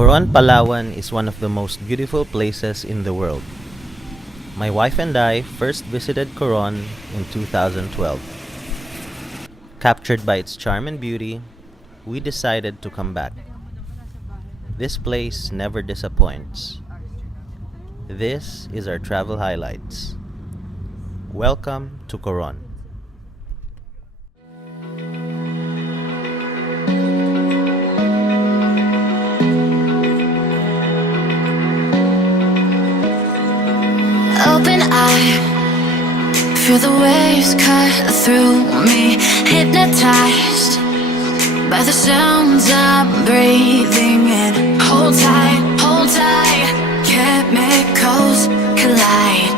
Coron, Palawan is one of the most beautiful places in the world. My wife and I first visited Coron in 2012. Captured by its charm and beauty, we decided to come back. This place never disappoints. This is our travel highlights. Welcome to Coron. Open eye, feel the waves cut through me. Hypnotized by the sounds I'm breathing in. Hold tight, chemicals collide.